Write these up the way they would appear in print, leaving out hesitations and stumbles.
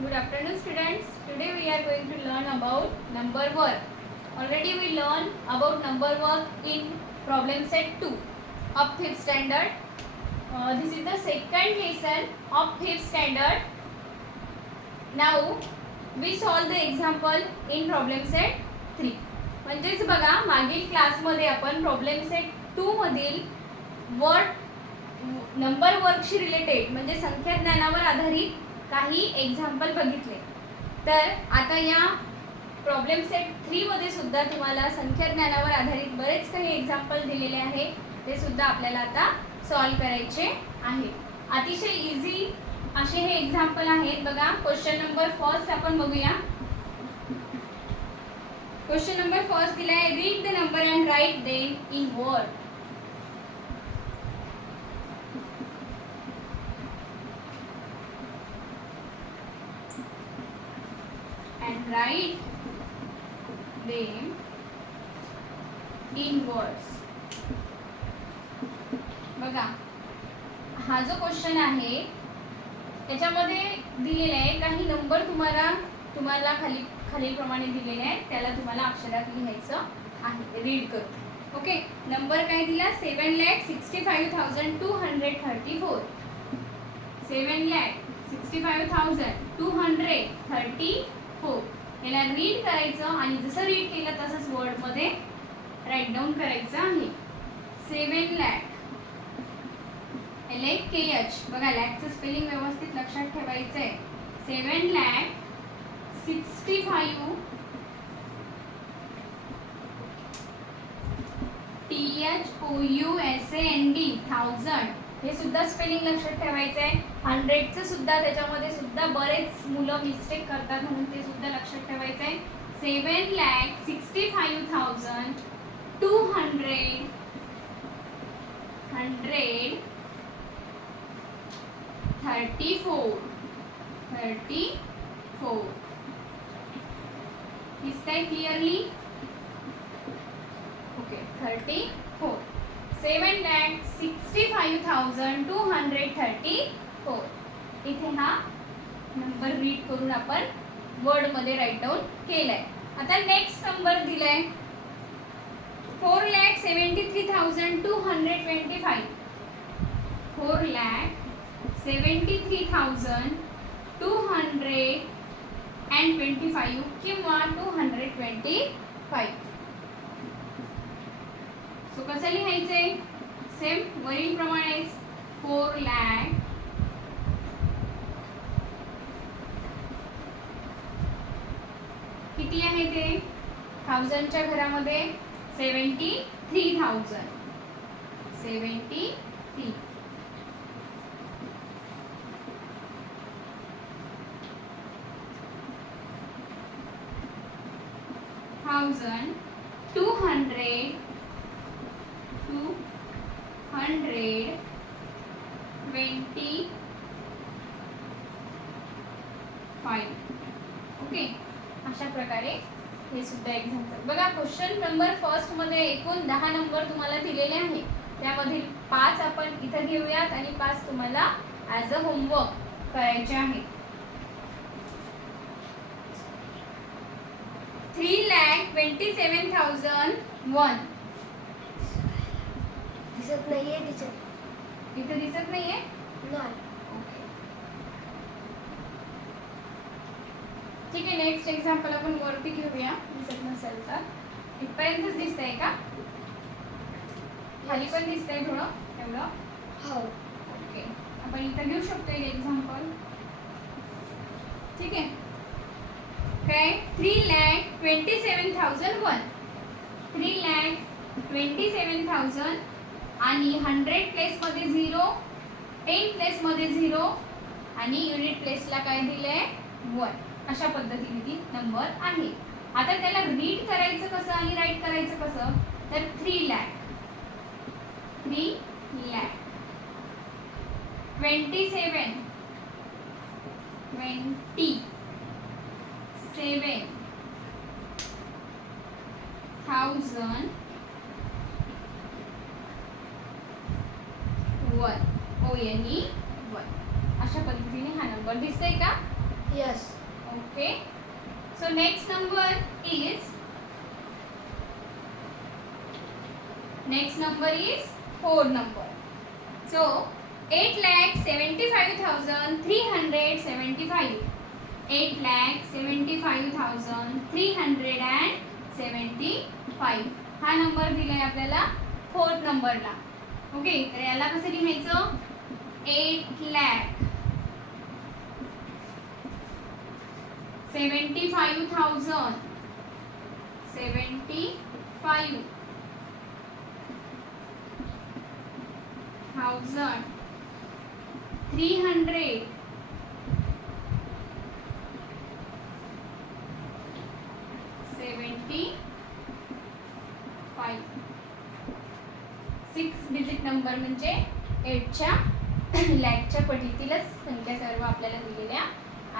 Good afternoon, students. Today we are going to learn about number work. Already we learned about number work in problem set 2 of 5th standard. This is the second lesson of 5th standard. Now we solve the example in problem set 3. म्हणजेच बघा मागील क्लासमध्ये आपण problem set 2 मधील word number वर्कशी related म्हणजे संख्या ज्ञानावर आधारित काही एक्झाम्पल बघितले. तर आता या प्रॉब्लेम सेट 3 मध्ये सुद्धा तुम्हाला संख्या ज्ञानावर आधारित बरेच काही एक्झाम्पल दिलेले आहे, ते सुद्धा आपल्याला आता सॉल्व करायचे आहे. अतिशय इझी असे हे एक्झाम्पल आहेत. बघा क्वेश्चन नंबर फर्स्ट आपण बघूया. क्वेश्चन नंबर फर्स्ट दिला आहे, read the number and write them in word. And write them in words. बघा हा जो क्वेश्चन आहे त्याच्यामध्ये दिलेले आहे काही नंबर तुम्हाला खालीलप्रमाणे दिलेले आहेत, त्याला तुम्हाला अक्षरात लिहायचं आहे रीड करून. ओके, नंबर काय दिला 7,65,234. 7,65,234. याला रीड करायचं आणि जसं रीड केलं तसंच वर्ड मध्ये राईट डाऊन करायचं आहे. 7 लाख LAKH. बघा लॅकचं स्पेलिंग व्यवस्थित लक्षात ठेवायचं आहे. 7,65,000 THOUSAND. हे सुद्धा स्पेलिंग लक्षात ठेवायचं आहे. 100चं सुद्धा त्याच्यामध्ये सुद्धा बरेच मुलं मिस्टेक करतात, म्हणून ते सुद्धा लक्षात ठेवायचं आहे. 7,65,234. दिसतंय क्लिअरली? ओके, 34. 7,65,234. इथे हा नंबर रीड करून आपण वर्ड मध्ये राईट डाऊन केलाय. आता नेक्स्ट नंबर दिलाय 4,73,225. 4,73,225 किंवा 225. सो कसं लिहायचंय? सेम वरील प्रमाणेच 4 लाख किती आहे ते थाउजंडच्या घरामध्ये 73,000. 73 1,200 225. ओके, अशा प्रकारे हे सुद्धा एक्झाम्पल. बघा क्वेश्चन नंबर फर्स्ट मध्ये एकूण 10 नंबर तुम्हाला दिलेले आहे, त्यामधील 5 आपण इथं घेऊयात आणि 5 तुम्हाला ॲज अ होमवर्क करायचे आहे. 3,27,001. दिसत नाहीये टीचर. इथे दिसत नाहीये? नाही. ओके, ठीक आहे. नेक्स्ट एक्झाम्पल आपण वरती घेऊया. दिसत नसेल तर इथपर्यंतच दिसतंय का? खाली पण दिसतंय थोडं एवढं? हो. ओके, आपण इथं घेऊ शकतो एक एक्झाम्पल. ठीक आहे. काय 3,27,001. 3,27,000 आणि 100 प्लेस मध्ये 0, 10 प्लेस मध्ये 0 आणि युनिट प्लेसला काय दिलंय 1. अशा पद्धतीने ती नंबर आहे. आता त्याला रीड करायचं कसं आणि राईट करायचं कसं? तर 3 लाख 27,000 1 ONE 1. अशा पद्धतीने हा नंबर दिसतोय का? Yes. Okay. So next number is 4 number. So 8,75,375. 8,75,375 हा नंबर दिलाय आपल्याला 4th नंबरला. ओके, तर याला कसं लिहायचं? 8,75,000 300 75. 6 डिजिट नंबर म्हणजे 8च्या लॅखच्या पटीतीलच संख्या सर्व आपल्याला दिलेल्या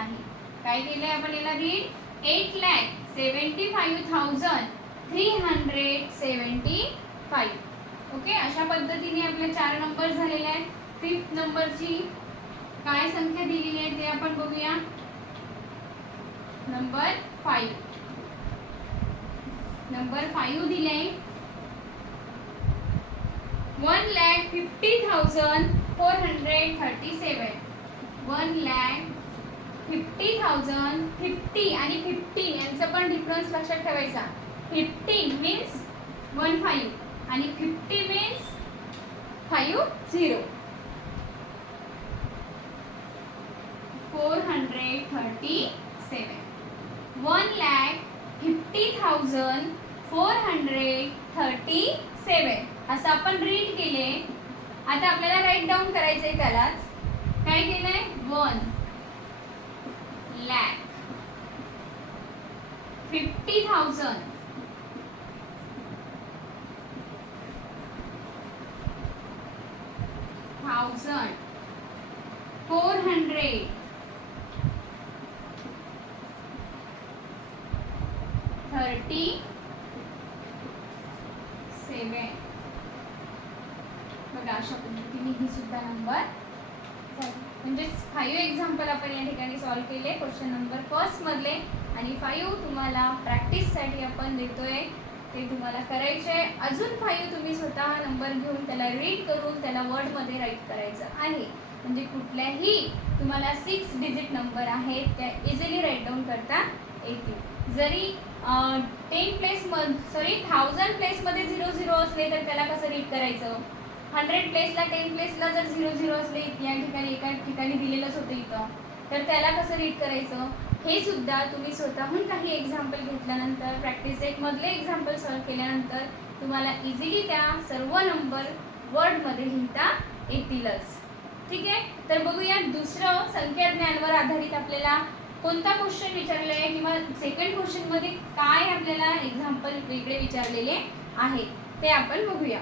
आहे. काय केलंय आपण याला रीड? 8,75,375. ओके, अशा पद्धतीने आपले 4 नंबर झालेले आहेत. 5th नंबरची काय संख्या दिलेली आहे ते आपण बघूया. नंबर 5 दिले 1,50,437. 1,50,050 आणि 15 यांचा पण डिफरन्स लक्षात ठेवायचा. 15 मीन्स 15 आणि 50 मीन्स 50. 437. 1,50,437 असं आपण रीड केले. आता आपल्याला राईट डाऊन करायचंय त्यालाच. काय केलंय? 1,50,000 437. बघा, अशा पद्धतीने ही सुद्धा नंबर म्हणजे 5 एक्झाम्पल आपण या ठिकाणी सॉल्व केले क्वेश्चन नंबर फर्स्ट मधले. आणि 5 तुम्हाला प्रॅक्टिससाठी आपण देतोय, ते तुम्हाला करायचे. अजून 5 तुम्ही स्वतः नंबर घेऊन त्याला रीड करून त्याला वर्डमध्ये राईट करायचं आहे. म्हणजे कुठल्याही तुम्हाला 6 डिजिट नंबर आहेत त्या इझिली राईट डाऊन करता येतील. जरी 10 प्लेसमध्ये 00 असले तर त्याला कसं रीड करायचं? 100 प्लेसला 10 प्लेसला जर 00 असले, या ठिकाणी एका ठिकाणी दिलेलंच होतं इथं, तर त्याला कसं रीड करायचं हे सुद्धा तुम्ही स्वतःहून काही एक्झाम्पल घेतल्यानंतर, प्रॅक्टिस सेटमधले एक्झाम्पल सॉल्व केल्यानंतर तुम्हाला इझिली त्या सर्व नंबर वर्डमध्ये लिहिता येतीलच. ठीक आहे, तर बघूया दुसरं संख्या ज्ञानवर आधारित आपल्याला कोणता क्वेश्चन विचारला आहे किंवा सेकंड क्वेश्चनमध्ये काय आपल्याला एक्झाम्पल वेगळे विचारलेले आहे ते आपण बघूया.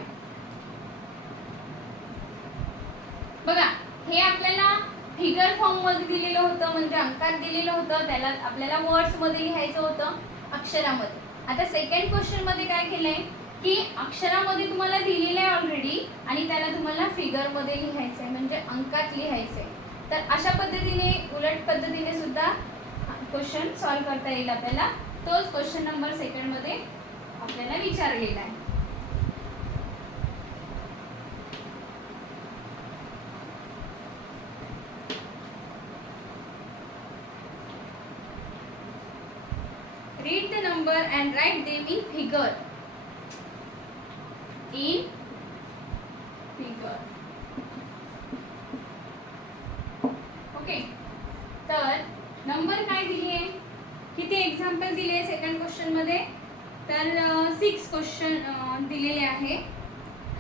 बघा, हे आपल्याला फिगर फॉर्म मध्ये दिलेलं होतं, म्हणजे अंकात दिलेलं होतं. त्याला आपल्याला वर्ड्स मध्ये लिहायचं होतं, अक्षरामध्ये. आता सेकंड क्वेश्चन मध्ये काय केलंय की अक्षरामध्ये तुम्हाला दिलेलं आहे ऑलरेडी आणि त्याला तुम्हाला फिगर मध्ये लिहायचं आहे, म्हणजे अंकात लिहायचं आहे. तर अशा पद्धतीने उलट पद्धतीने सुद्धा क्वेश्चन सॉल्व करता येईल आपल्याला. तोच क्वेश्चन नंबर सेकंड मध्ये आपल्याला विचारलेला आहे. Read the number and write them in figure. Okay, तर नंबर काय दिली आहे, किती एक्झाम्पल दिले आहे सेकंड क्वेश्चन मध्ये? तर 6 क्वेश्चन दिलेले आहे.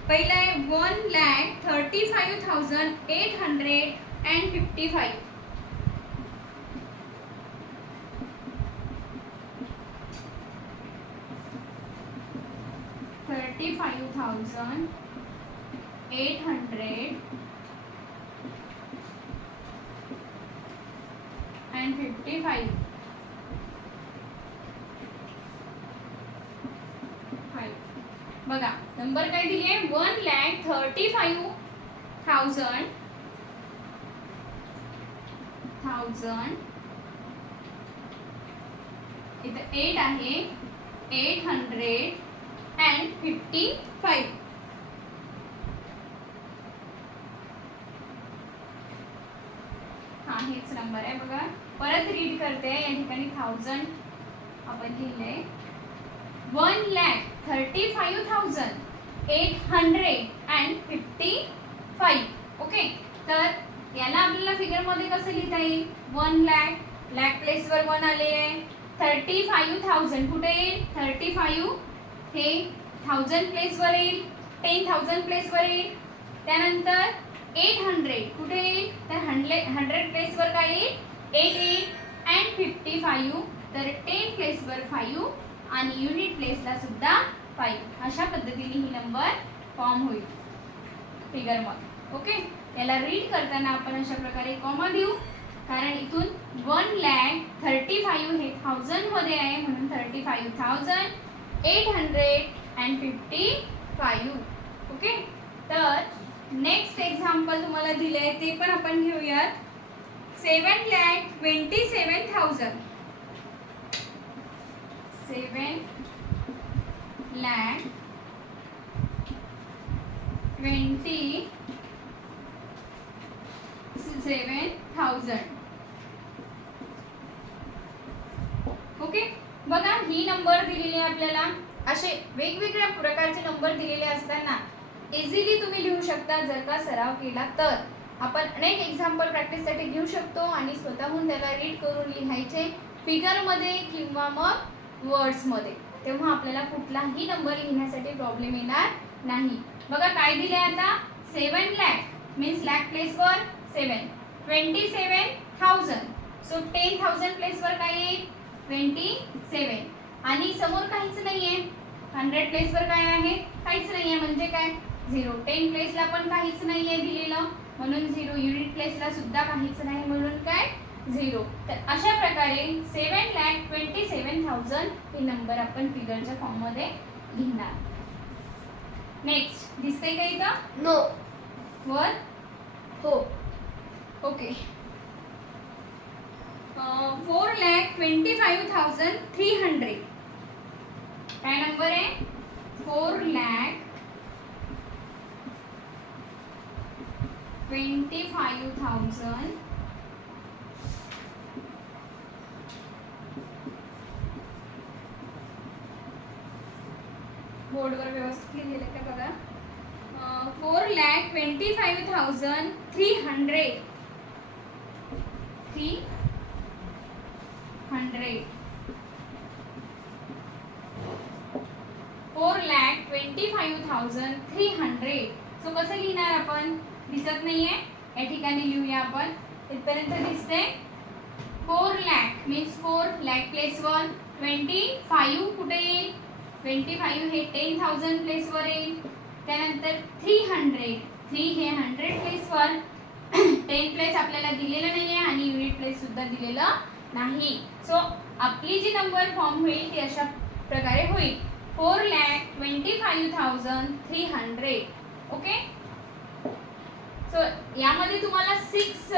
पहिला आहे 1,35,855. 35,855. बघा, नंबर काय दिली आहे? 1,35,000 इथं 8 आहे, 855. हा हेच नंबर आहे बघा. परत रीड करते. या ठिकाणी 1000 आपण लिहिलंय. 1,35,855. ओके, तर याला आपल्याला फिगर मध्ये कसं लिहिता येईल? 1 लाख, लाख प्लेसवर 1 आले आहे. 35,000 कुठे येईल? 35 हे 1000 प्लेसवर येईल, 10,000 प्लेसवर येईल. त्यानंतर 800 कुठे येईल? तर 100 प्लेसवर काय येईल? 88 and 55. तर 10 प्लेसवर 5 आणि युनिट प्लेसला सुद्धा 5. अशा पद्धतीने ही नंबर फॉर्म होईल फिगर मध्ये. ओके, याला रीड करताना आपण अशा प्रकारे कॉमा देऊ, कारण इथून 1,35,000 हे 1000 मध्ये आहे, म्हणून 35,855. ओके, तर नेक्स्ट एक्झाम्पल तुम्हाला दिले आहे ते पण आपण घेऊयात. 7,27,000. 7,27,000. ओके, बघा ही नंबर दिलेली आहे आपल्याला. असे वेगवेगळ्या प्रकारचे नंबर दिलेले असताना इझिली तुम्ही लिहू शकता जर का सराव केला तर. आपण अनेक एक्झाम्पल प्रॅक्टिससाठी घेऊ शकतो आणि स्वतःहून त्याला रीड करून लिहायचे फिगरमध्ये किंवा मग वर्ड्समध्ये. तेव्हा आपल्याला कुठलाही नंबर लिहिण्यासाठी प्रॉब्लेम येणार नाही. बघा काय दिले आता? 7 लाख मीन्स लाख प्लेसवर 7, 27,000. सो 10,000 प्लेसवर काय येईल? 27. आणि समोर काहीच नाहीये. 100 प्लेसवर काय आहे? काहीच नाहीये, म्हणजे काय? 0. 10 प्लेसला पण काहीच नाहीये दिलेलं, म्हणून 0. युनिट प्लेसला सुद्धा काहीच नाही, म्हणून काय? 0. तर अशा प्रकारे 7,27,000 हे नंबर आपण फिगरच्या फॉर्म मध्ये लिहिणार. नेक्स्ट दिसतंय का इथं? नो. वर? हो. ओके. 4,25,300. काय नंबर आहे? 4,25,000. बोर्डवर व्यवस्थित लिहिलेलं का बघा. 4,25,300. 300. 4,25,300. सो कसं लिहिणार आपण? दिसत नाहीये, या ठिकाणी लिहूया आपण. इथपर्यंत दिसते. 4 लाख मीन्स 4 लाख प्लेसवर 25 कुठे येईल? 25 हे 10,000 प्लेसवर येईल. त्यानंतर 300, 3 हे 100 प्लेसवर. 10 प्लेस आपल्याला दिलेलं नाहीये आणि युनिट प्लेस सुद्धा दिलेलं नाही. सो आपली जी नंबर फॉर्म होईल ती अशा प्रकारे होईल. 4,25,300. ओके, सो यामध्ये तुम्हाला 6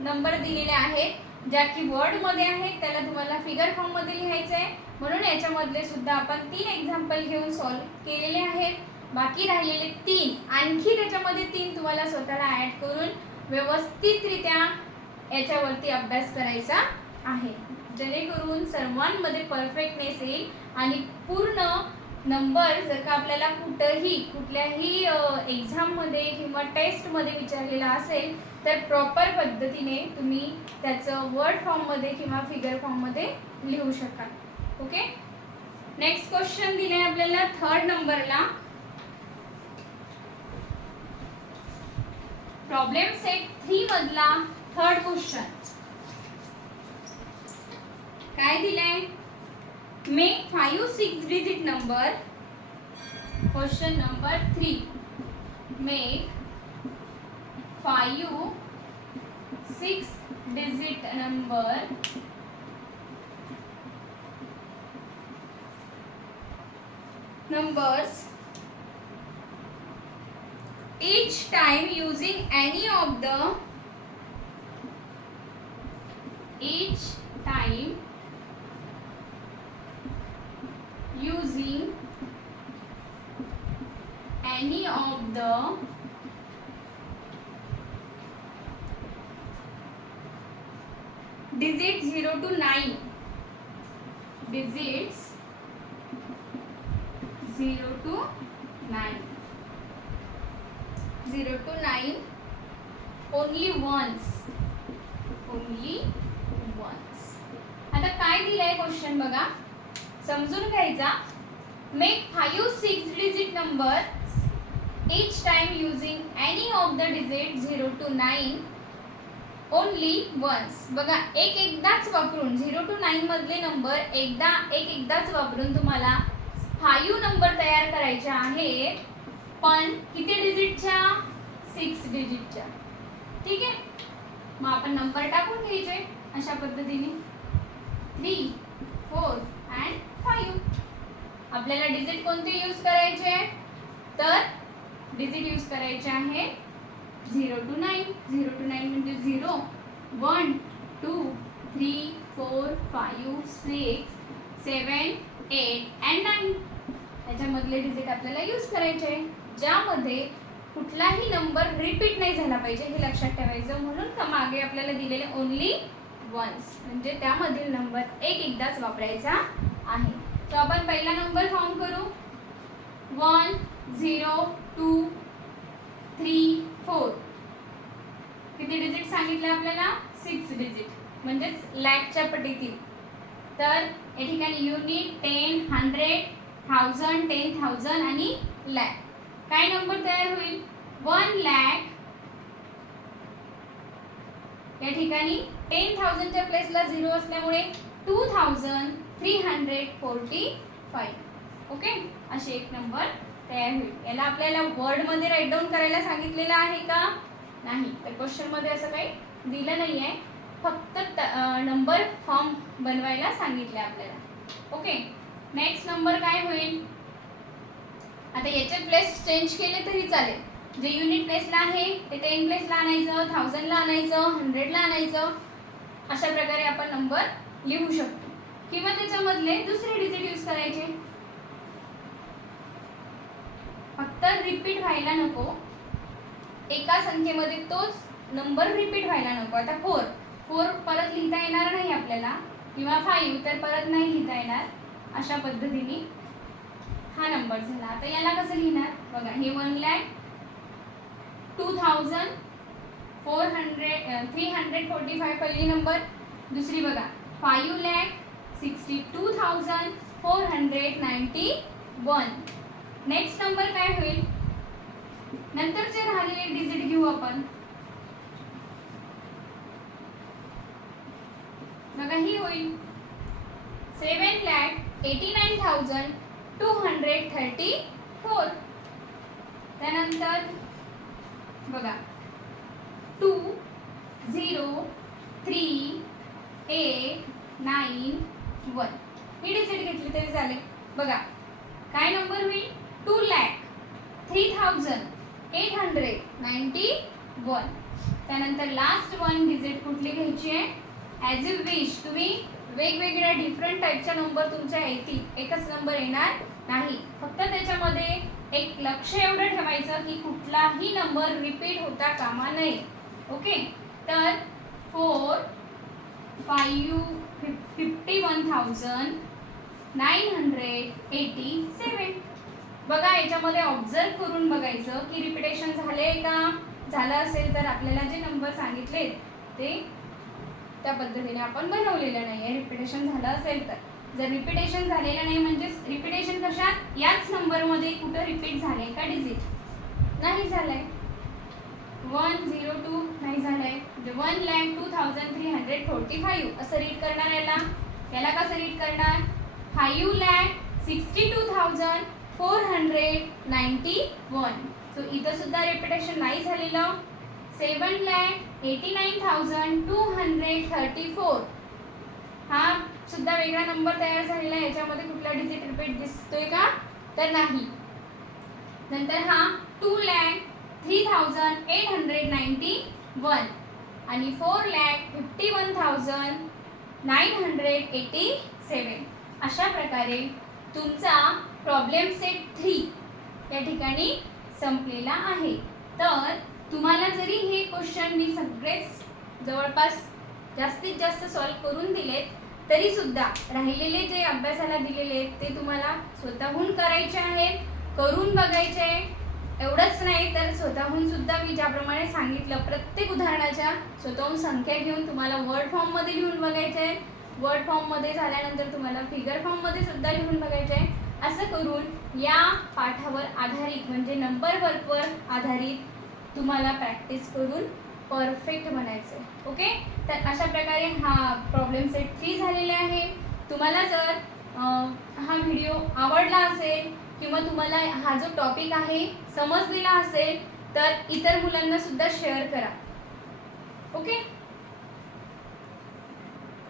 नंबर दिलेले आहेत, ज्या की वर्ड मध्ये आहेत. त्याला तुम्हाला फिगर फॉर्म मध्ये लिहायचं आहे, म्हणून याच्यामधले सुद्धा आपण 3 एक्झाम्पल घेऊन सॉल्व केलेले आहेत. बाकी राहिलेले 3 आणखी त्याच्यामध्ये 3 तुम्हाला स्वतःला ऍड करून व्यवस्थितरित्या याच्यावरती अभ्यास करायचा आहे, जेणेकरून सर्वांमध्ये परफेक्टनेस येईल आणि पूर्ण नंबर जर का आपल्याला कुठल्याही एक्झाममध्ये किंवा टेस्टमध्ये विचारलेला असेल तर प्रॉपर पद्धतीने तुम्ही त्याचं वर्ड फॉर्ममध्ये किंवा फिगर फॉर्ममध्ये लिहू शकाल. ओके, नेक्स्ट क्वेश्चन दिले आहे आपल्याला 3rd नंबरला. प्रॉब्लेम सेट 3 मधला 3rd क्वेश्चन. काय दिलंय? Make 5 6 digit number. Question number 3. Make 5 6 digit number numbers each time using any of the the digits 0 to 9, digits 0 to 9, 0 to 9 only once, only once. आता काय दिलाय क्वेश्चन बघा, समजून घ्यायचा. Make 5 6 digit number each time using any of the digits 0 to 9 only once. बघा एकदाच वापरून 0 to 9 मधले नंबर एकदाच वापरून तुम्हाला 5 नंबर तयार करायचे आहेत, पण किती डिजिटच्या? 6 डिजिटच्या. ठीक आहे, मग आपण नंबर टाकून घ्यायचे अशा पद्धतीने 3 4 and 5. आपल्याला डिजिट कोणते यूज करायचे? तर डिजिट यूज करायचे आहे 0 to 9. 0 to 9 म्हणजे 0 1 2 3 4 5 6 7 8 and 9. त्याच्यामधले डिजिट आपल्याला यूज करायचे, ज्यामध्ये कुठलाही नंबर रिपीट नाही झाला पाहिजे हे लक्षात ठेवायचं. म्हणून का मागे आपल्याला दिलेले ओनली वन्स, म्हणजे त्यामधील नंबर एकदाच वापरायचा आहे. तो आपण पहिला नंबर फॉर्म करू. 1 0 2 3 4. किती डिजिट सांगितले आपल्याला? 6 डिजिट, म्हणजेच लॅकच्या पटीतील. तर या ठिकाणी युनिट 10 100 1000 10,000 आणि लॅक. काय नंबर तयार होईल? 1 लाख. या ठिकाणी 10,000च्या प्लेसला 0 असल्यामुळे 2345. ओके, असे एक नंबर तयार होईल. याला आपल्याला वर्ड मध्ये राईट डाऊन करायला सांगितलेलं आहे का? नाही. तर क्वेश्चन मध्ये असं काही दिलं नाही आहे, फक्त नंबर फॉर्म बनवायला सांगितले आपल्याला. ओके, नेक्स्ट नंबर काय होईल? आता याचे प्लेस चेंज केले तरी चालेल. जे युनिट प्लेसला आहे ते 10 प्लेसला आणायचं, 1000ला आणायचं, 100ला आणायचं. अशा प्रकारे आपण नंबर लिहू शकतो, किंवा त्याच्यामधले दुसरे डिजिट यूज करायचे. फक्त रिपीट व्हायला नको, एका संख्येमध्ये तोच नंबर रिपीट व्हायला नको. आता 4 परत लिहिता येणार नाही आपल्याला, किंवा 5 तर परत नाही लिहिता येणार. अशा पद्धतीने हा नंबर झाला. आता याला कसं लिहिणार बघा, हे 1,02,400 345 पहिली नंबर. दुसरी बघा 5,62,491. नेक्स्ट नंबर काय होईल? नंतरचे राहिलेले डिजिट घेऊ आपण. बघा ही होईल 7,89,234. त्यानंतर बघा 2 0 3 8 9 1. ही डिजिट घेतली तरी चालेल. बघा काय नंबर होईल? 2,03,891. त्यानंतर लास्ट वन डिजिट कुठली घ्यायची आहे? As you wish. तुम्ही वेगवेगळ्या डिफरंट टाईपच्या नंबर तुमच्या येतील, एकच नंबर येणार नाही. फक्त त्याच्यामध्ये एक लक्ष एवढं ठेवायचं की कुठलाही नंबर रिपीट होता कामा नये. ओके, तर 51,987. बघा याच्यामध्ये ऑब्झर्व करून बघायचं की रिपिटेशन झाले का. झालं असेल तर आपल्याला जे नंबर सांगितले ते त्या पद्धतीने आपण बनवलेलं नाही आहे. रिपिटेशन झालं असेल तर, जर रिपिटेशन झालेलं नाही म्हणजे रिपिटेशन कशात? याच नंबरमध्ये कुठं रिपीट झाले का डिजिट? नाही झालंय. 102 नाही झालंय, म्हणजे 1,02,345 असं रीड करणार. याला कसं रीड करणार? 5,62,491. सो इथं सुद्धा रिपिटेशन नाही झालेलं. 7,89,234. हा सुद्धा वेगळा नंबर तयार झालेला आहे. याच्यामध्ये कुठला डिजिट रिपीट दिसतोय का? तर नाही. नंतर हा 2,03,891 आणि 4,51,987. अशा प्रकारे तुमचा प्रॉब्लेम सेट 3 या ठिकाणी संपलेला आहे. तर तुम्हाला जरी हे क्वेश्चन मी सगळेच जवळपास जास्तीत जास्त सॉल्व करून दिलेत, तरी सुद्धा राहिलेले जे अभ्यासाला दिलेले आहेत ते तुम्हाला स्वतःहून करायचे आहेत, करून बघायचे. एवढंच नाही तर स्वतःहून सुद्धा मी ज्याप्रमाणे सांगितलं प्रत्येक उदाहरणाच्या स्वतःहून संख्या घेऊन तुम्हाला वर्ड फॉर्ममध्ये लिहून बघायचे आहे. वर्ड फॉर्ममध्ये झाल्यानंतर तुम्हाला फिगर फॉर्ममध्ये सुद्धा लिहून बघायचे आहे. असं करून या पाठावर आधारित म्हणजे नंबर वर्कवर आधारित तुम्हाला प्रॅक्टिस करून परफेक्ट बनायचं आहे. ओके, तर अशा प्रकारे हा प्रॉब्लेम सेट 3 झालेला आहे. तुम्हाला जर हा व्हिडिओ आवडला असेल किंवा तुम्हाला हा जो टॉपिक आहे समजलेला असेल तर इतर मुलांना सुद्धा शेअर करा. ओके.